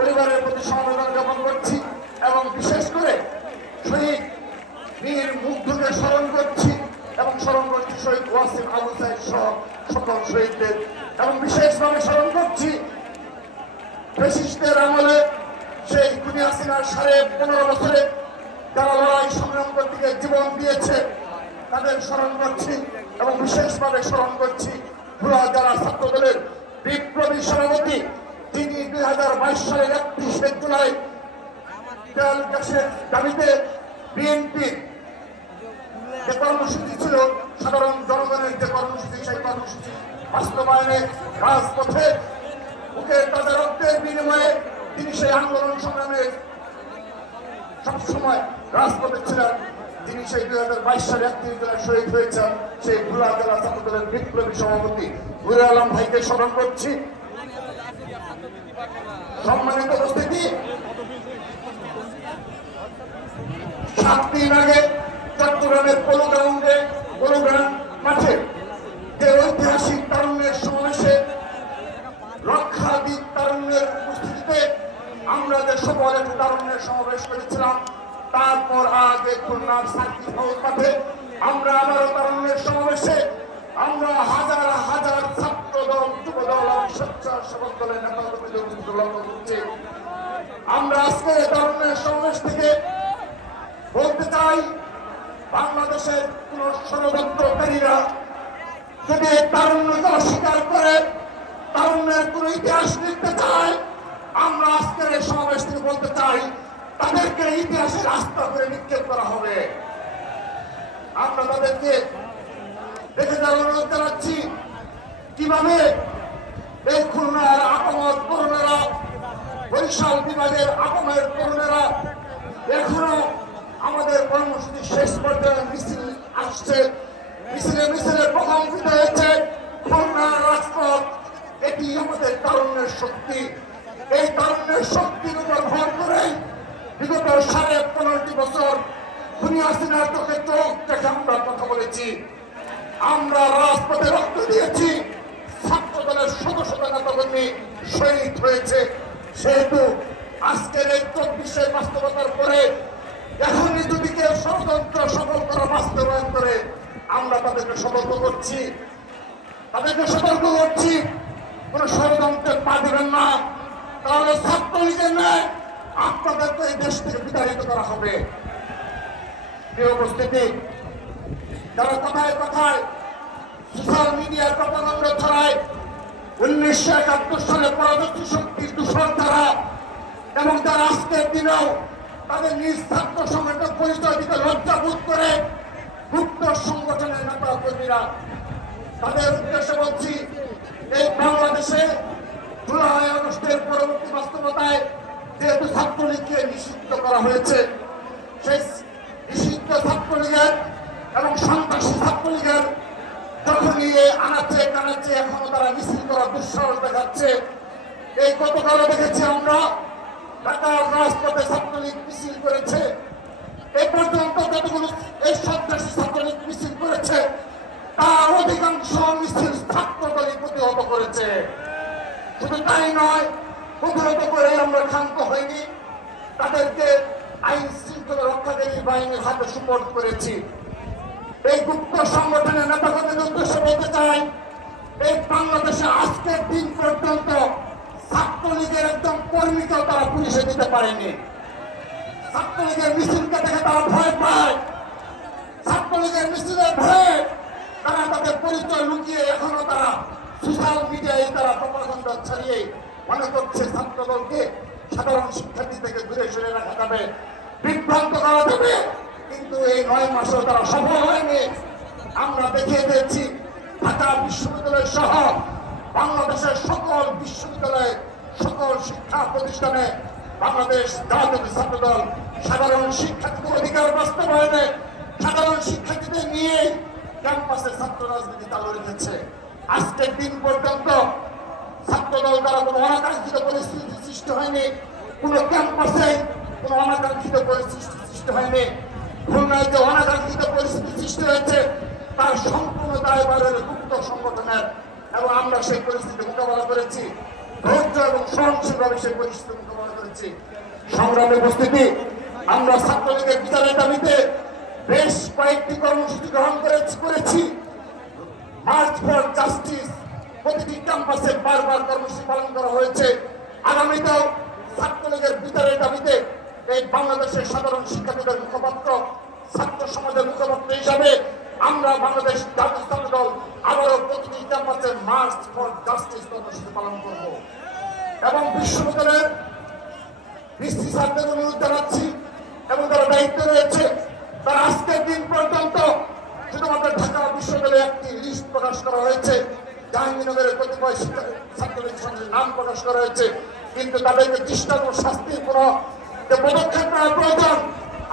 পরিবারের প্রতি সমবেদনা জ্ঞাপন করছি এবং বিশেষ করে শহীদ বীর মুগ্ধকে স্মরণ করছি এবং স্মরণ করছি শহীদ ওয়াসিম আবু সাইদ সহ সকল শহীদদের এবং বিশেষভাবে স্মরণ করছি ফ্যাসিস্টদের আমলে সেই খুনি হাসিনার 15.5 বছরে যারা লড়াই সংগ্রাম করতে গিয়ে জীবন দিয়েছে তাদের স্মরণ করছি এবং বিশেষভাবে স্মরণ করছি ভোলা জেলা ছাত্র দলের বিপ্লবী সভাপতি তিনি 2022 সালের 31 জুলাই তেল গ্যাসের দাবিতে বিএনপির যে কর্মসূচি ছিল সাধারণ জনগণের যে কর্মসূচি সেই কর্মসূচি বাস্তবায়নে রাজপথে বুকে তাদের রক্তের বিনিময়ে তিনি সেই আন্দোলন সংগ্রামে সবসময় রাজপথে ছিলেন। তিনি সেই 2022 সালে 31 জুলাই শহীদ হয়েছেন সেই ভোলা জেলা ছাত্র দলের বিপ্লবী সভাপতি নুরে আলম ভাইকে স্মরণ করছি। সম্মানিত উপস্থিতি, 7 দিন আগে চট্টগ্রামের পোলো গ্রাউন্ড মাঠে যে ঐতিহাসিক তারুণ্যের সমাবেশে লক্ষাধিক তারুণ্যের উপস্থিতিতে আমরা যে সফল একটি তারুণ্যের সমাবেশ করেছিলাম, তারপর আজ খুলনার সার্কিট হাউস মাঠে আমরা আবারও তারুণ্যের সমাবেশে আমরা হাজার হাজার ছাত্র দল, যুব দল এবং স্বেচ্ছাসেবক দলের নেতাকর্মীদের উপস্থিতি লক্ষ্য করছি। আমরা আজকে তারুণ্যের সমাবেশ থেকে বলতে চাই, বাংলাদেশের কোন ষড়যন্ত্রকারীরা যদি তারুণ্যকে অস্বীকার করে তারুণ্যের কোন ইতিহাস লিখতে চায়, আমরা আজকের এই সমাবেশ থেকে বলতে চাই তাদেরকে ইতিহাসের রাস্তা করে নিক্ষেপ করা হবে। আমরা তাদেরকে দেখে যাওয়ার অনুরোধ জানাচ্ছি কিভাবে এই খুলনার আপামর তরুণেরা, বরিশাল বিভাগের আপামের তরুণেরা এখনো আমাদের কর্মসূচি শেষ পর্যায়ে মিছিল আসছে। মিছিলে প্রকম্পিত হয়েছে খুলনার রাজপথ। এটি আমাদের তারুণ্যের শক্তি। এই তারুণ্যের শক্তির উপর ভর করে বিগত 15.5 বছর খুনি হাসিনার চোখে চোখ রেখে আমরা কথা বলেছি। আমরা রাজপথে রক্ত দিয়েছি, ছাত্র দলের শত শত নেতাকর্মী শহীদ হয়েছে। সেহেতু আজকের এই 24 বাস্তবতার পরে এখনই যদি কেউ ষড়যন্ত্র সফল করা বাস্তবায়ন করে আমরা তাদেরকে সতর্ক করছি কোন ষড়যন্ত্রের পা দেবেন না, তাহলে ছাত্রলীগের নয় আপনাদেরকে এই দেশ থেকে বিতাড়িত করা হবে। প্রিয় উপস্থিতি, যারা কথায় কথায় সোশ্যাল মিডিয়ার প্রপাগান্ডা ছড়ায় 1971 সালে পরবর্তী শক্তির দূষণ তারা এবং তারা আজকের দিনেও তাদের নিজ ছাত্র সংগঠন পরিচয় দিতে লজ্জাবোধ করে গুপ্ত সংগঠনের নেতা কর্মীরা, তাদের উদ্দেশ্যে বলছি, এই বাংলাদেশে জুলাই আগস্টের পরবর্তী বাস্তবতায় যেহেতু ছাত্রলীগকে নিষিদ্ধ করা হয়েছে, সেই নিষিদ্ধ ছাত্রলীগের এবং সন্ত্রাসী ছাত্রলীগের যখনই আনাচে কানাচে এখনো তারা মিছিল করার দুঃসাহস দেখাচ্ছে। এই গতকালও দেখেছি আমরা ঢাকার রাজপথে ছাত্রলীগ মিছিল করেছে। এই পর্যন্ত যতগুলো এই সন্ত্রাসী ছাত্রলীগ মিছিল করেছে তার অধিকাংশ মিছিল ছাত্রদলই প্রতিহত করেছে। শুধু তাই নয়, প্রতিহত করে আমরা ক্ষান্ত হইনি, তাদেরকে আইন শৃঙ্খলা রক্ষাকারী বাহিনীর হাতে সুপোর্ট করেছি। এই গুপ্ত সংগঠনের নেতাকর্মীদের উদ্দেশ্যে বলতে চাই, এই বাংলাদেশে আজকের দিন পর্যন্ত ছাত্রলীগের একদম কর্মীকেও তারা পুলিশে দিতে পারেনি। ছাত্রলীগের মিছিলকে দেখে তারা ভয় পায়, ছাত্রলীগের মিছিলের ভয়ে তারা তাদের পরিচয় লুকিয়ে এখনো তারা সোশ্যাল মিডিয়ায় তারা প্রপাগান্ডা ছড়িয়ে মনে করছে ছাত্রদলকে সাধারণ শিক্ষার্থী থেকে দূরে সরে রাখা যাবে, বিভ্রান্ত করা যাবে। কিন্তু এই 9 মাসেও তারা সফল হয়নি। আমরা দেখিয়ে দিয়েছি ঢাকা বিশ্ববিদ্যালয় সহ বাংলাদেশের সকল বিশ্ববিদ্যালয়ে, সকল শিক্ষা প্রতিষ্ঠানে বাংলাদেশ জাতীয় ছাত্রদল সাধারণ শিক্ষার্থীদের অধিকার বাস্তবায়নে সাধারণ শিক্ষার্থীদের নিয়ে ক্যাম্পাসে ছাত্র রাজনীতি চালু রেখেছে। আজকের দিন পর্যন্ত ছাত্রদল দ্বারা কোনো অনাকাঙ্ক্ষিত পরিস্থিতি সৃষ্টি হয়নি, কোনো ক্যাম্পাসে কোনো অনাকাঙ্ক্ষিত পরিস্থিতি সৃষ্টি হয়নি। খুলনায় যে অনাকাঙ্ক্ষিত পরিস্থিতি সৃষ্টি হয়েছে তার সম্পূর্ণ দায়ভারের গুপ্ত সংগঠনের, এবং আমরা সেই পরিস্থিতি মোকাবেলা করেছি। ধৈর্য এবং সহনশীলভাবে সেই পরিস্থিতি মোকাবেলা করেছি। সংগ্রামে উপস্থিতি, আমরা ছাত্রলীগের বিচারের দাবিতে বেশ কয়েকটি কর্মসূচি গ্রহণ করেছি। মার্চ ফর জাস্টিস প্রতিটি ক্যাম্পাসে বারবার কর্মসূচি পালন করা হয়েছে। আগামীতেও ছাত্রলীগের বিচারের দাবিতে এই বাংলাদেশের সাধারণ শিক্ষার্থীদের মুখপাত্র, ছাত্র সমাজের মুখপাত্র হিসাবে আমরা বাংলাদেশ জাতীয় ছাত্র দল আবারও প্রতিটি ক্যাম্পাসে মার্চ ফর জাস্টিস কর্মসূচি পালন করব এবং বিশ্ববিদ্যালয়ের ভিসি স্যারদের অনুরোধ জানাচ্ছি এবং যারা দায়িত্ব রয়েছে তারা আজকের দিন পর্যন্ত শুধুমাত্র ঢাকা বিশ্ববিদ্যালয়ে একটি লিস্ট প্রকাশ করা হয়েছে, জাহাঙ্গীরনগরের কতিপয় ছাত্রলীগ সংসদের নাম প্রকাশ করা হয়েছে, কিন্তু তাদেরকে দৃষ্টান্ত শাস্তির কোনো পদক্ষেপ নেওয়া প্রয়োজন।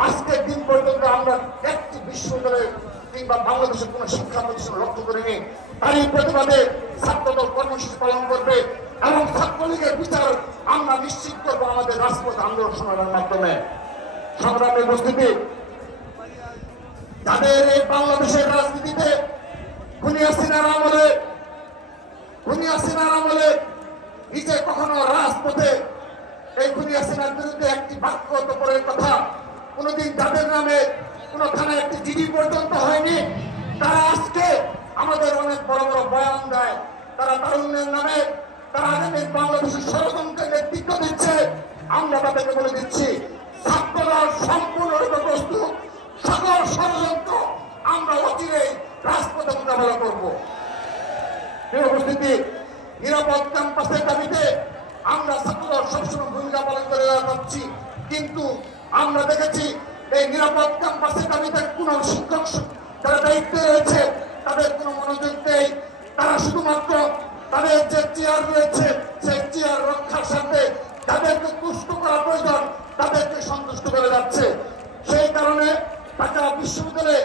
আজকের দিন পর্যন্ত আমরা একটি বিশ্ববিদ্যালয়ে কিংবা বাংলাদেশের কোন শিক্ষা প্রতিষ্ঠান লক্ষ্য করিনি। তারই প্রতিবাদে ছাত্রদল কর্মসূচি পালন করবে এবং ছাত্রলীগের বিচার আমরা নিশ্চিত করবো আমাদের রাজপথ আন্দোলন সংগ্রামের মাধ্যমে। সংগ্রামের উপস্থিতি, যাদের এই বাংলাদেশের রাজনীতিতে খুনি হাসিনার আমলে নিজে কখনো রাজপথে এই খুনি হাসিনার বিরুদ্ধে একটি বাক্য তোপরের কথা কোনদিন যাদের নামে কোন থানায় একটি জিডি পর্যন্ত হয়নি, তারা আজকে আমাদের অনেক বড় বড় বয়ান দেয়। তারা তারুণ্যের নামে তারা আগামীর বাংলাদেশের ষড়যন্ত্রের নেতৃত্ব দিচ্ছে। আমরা তাদেরকে বলে দিচ্ছি, ছাত্ররা সম্পূর্ণরূপে প্রস্তুত। সকল ষড়যন্ত্র আমরা অচিরেই রাজপথে মোকাবেলা করব। উপস্থিতি, নিরাপদ ক্যাম্পাসের দাবিতে আমরা ছাত্রদল সবসময় ভূমিকা পালন করে যাচ্ছি, কিন্তু আমরা দেখেছি এই নিরাপদ ক্যাম্পাসের দাবিতে কোন শিক্ষক যারা দায়িত্বে রয়েছে তাদের কোনো মনোযোগ নেই। তারা শুধুমাত্র তাদের যে চেয়ার রয়েছে সেই চেয়ার রক্ষার সাথে যাদেরকে তুষ্ট করা প্রয়োজন তাদেরকে সন্তুষ্ট করে যাচ্ছে। সেই কারণে ঢাকা বিশ্ববিদ্যালয়ে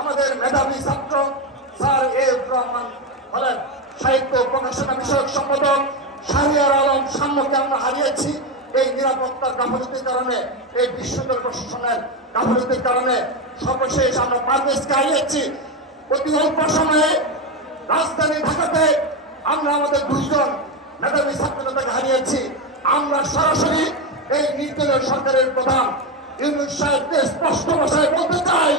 আমাদের মেধাবী ছাত্র স্যার এফ রহমান হলেন সাহিত্য প্রকাশনা বিষয়ক সম্পাদক, শাহরিয়ার আলম সাম্যকে আমরা হারিয়েছি এই নিরাপত্তার গাফিলতির কারণে, এই বিশ্ববিদ্যালয় প্রশাসনের গাফিলতির কারণে। সর্বশেষ আমরা পারভেজকে হারিয়েছি। অতি অল্প সময়ে রাজধানী ঢাকাতে আমরা আমাদের 2 জন মেধাবী ছাত্রনেতাকে হারিয়েছি। আমরা সরাসরি এই নির্দলীয় সরকারের প্রধান ইউনূস সাহেবকে স্পষ্ট ভাষায় বলতে চাই,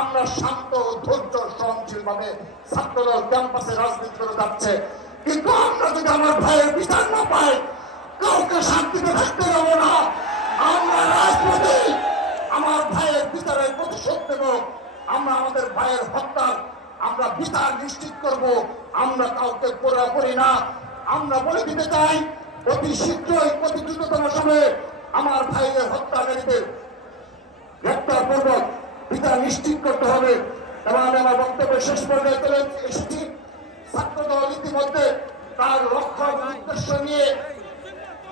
আমরা শান্ত, ধৈর্য, সহনশীল ভাবে ছাত্রদল ক্যাম্পাসে রাজনীতি করে যাচ্ছে, কিন্তু আমরা যদি আমার ভাইয়ের বিচার না পাই কাউকে শান্তিতে থাকতে দেব না। আমরা রাজপথে আমার ভাইয়ের বিচারের প্রতিশোধ দেব। আমরা আমাদের ভাইয়ের হত্যার আমরা বিচার নিশ্চিত করব। আমরা কাউকে পরোয়া করি না। আমরা বলে দিতে চাই, অতি শীঘ্রই অতি দ্রুততম সময়ে আমার ভাইয়ের হত্যাকারীদের গ্রেপ্তারপূর্বক বিচার নিশ্চিত করতে হবে। এবং আমি আমার বক্তব্য শেষ পর্যায়ে চলে এসেছি। ছাত্রদল ইতিমধ্যে তার লক্ষ্য উদ্দেশ্য নিয়ে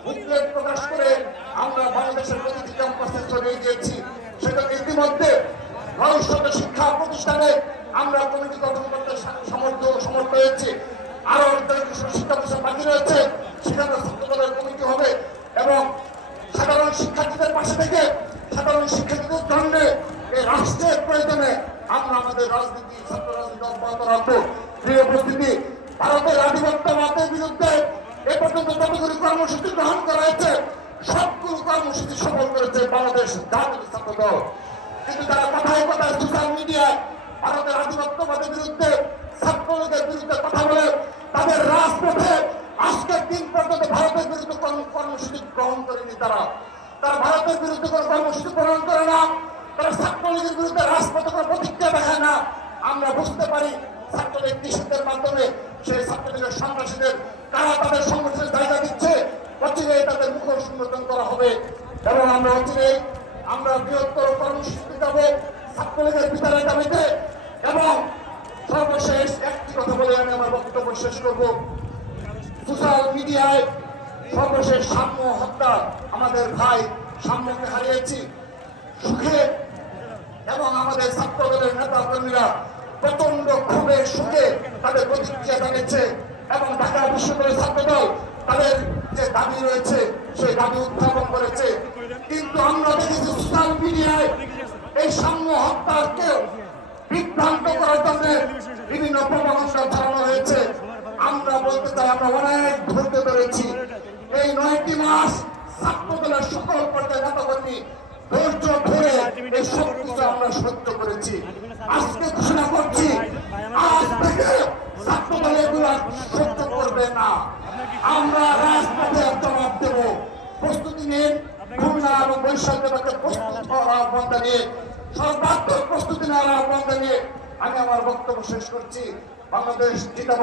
বুকলেট প্রকাশ করে আমরা বাংলাদেশের প্রতিটি ক্যাম্পাসে ছড়িয়ে দিয়েছি। সেটা ইতিমধ্যে ভবিষ্যৎ শিক্ষা প্রতিষ্ঠানে আমরা কমিটি গঠন করতে সমর্থ হয়েছি। আরো শিক্ষা প্রতিষ্ঠান বাকি রয়েছে, সেখানে ছাত্রদলের কমিটি হবে এবং সাধারণ শিক্ষার্থীদের পাশে থেকে সাধারণ শিক্ষার্থীদের জন্য এই রাষ্ট্রের প্রয়োজনে আমরা আমাদের রাজনীতি, ছাত্র রাজনীতি অব্যাহত রাখবো। প্রিয় উপস্থিতি, ভারতের আধিপত্যবাদের বিরুদ্ধে এ পর্যন্ত যতগুলি কর্মসূচি গ্রহণ করা হয়েছে সবগুলো কর্মসূচি সফল করেছে বাংলাদেশ জাতীয় ছাত্র দল। কিন্তু তারা কথায় কথায় সোশ্যাল মিডিয়ায় ভারতের আধিপত্যবাদের বিরুদ্ধে, ছাত্রলীগের বিরুদ্ধে কথা বলে তাদের রাজপথে আজকের দিন পর্যন্ত ভারতের বিরুদ্ধে কর্মসূচি গ্রহণ করেনি। তারা ভারতের বিরুদ্ধে কোনো কর্মসূচি গ্রহণ করে না। তারা ছাত্রলীগের বিরুদ্ধে রাজপথে কোনো প্রতিক্রিয়া দেখায় না। আমরা বুঝতে পারি ছাত্রলীগ কৃষকদের মাধ্যমে সেই ছাত্রলীগের সন্ত্রাসীদের তারা তাদের সংগঠনের জায়গা দিচ্ছে। অচিরেই তাদের মুখোশ উন্মোচন করা হবে এবং আমরা অচিরেই আমরা বৃহত্তর কর্মসূচি যাব ছাত্রলীগের বিচারের দাবিতে। এবং সর্বশেষ একটি কথা বলে আমি আমার বক্তব্য শেষ করব। সোশ্যাল মিডিয়ায় সর্বশেষ সাম্য হত্যা, আমাদের ভাই সাম্যকে হারিয়েছি। সুখে এবং আমাদের ছাত্রদলের নেতা কর্মীরা প্রচন্ড ক্ষোভের সুখে তাদের প্রতিক্রিয়া জানিয়েছে এবং ঢাকা বিশ্ববিদ্যালয়ের ছাত্রদল তাদের যে দাবি রয়েছে সেই দাবি উত্থাপন করেছে। কিন্তু আমরা দেখেছি সোশ্যাল মিডিয়ায় এই সাম্য হত্যাকে বিভ্রান্ত করার জন্য বিভিন্ন প্রবণতা চালানো হয়েছে। আমরা বলতে চাই আমরা অনেক ধরতে পেরেছি। এই 9টি মাস ছাত্র দলের সকল পর্যায়ে নেতাকর্মী ধৈর্য ধরে এই সব কিছু আমরা সহ্য করেছি। আজকে ঘোষণা করছি আজ থেকে ছাত্র দল এগুলো সহ্য করবে না। আমরা রাজপথে জবাব দেব। প্রস্তুতি নিন, খুলনা এবং বরিশাল বিভাগে প্রস্তুত হওয়ার আহ্বান জানিয়ে, সর্বাত্মক প্রস্তুতি নেওয়ার আহ্বান জানিয়ে আমি আমার বক্তব্য শেষ করছি। বাংলাদেশ জিন্দাবাদ।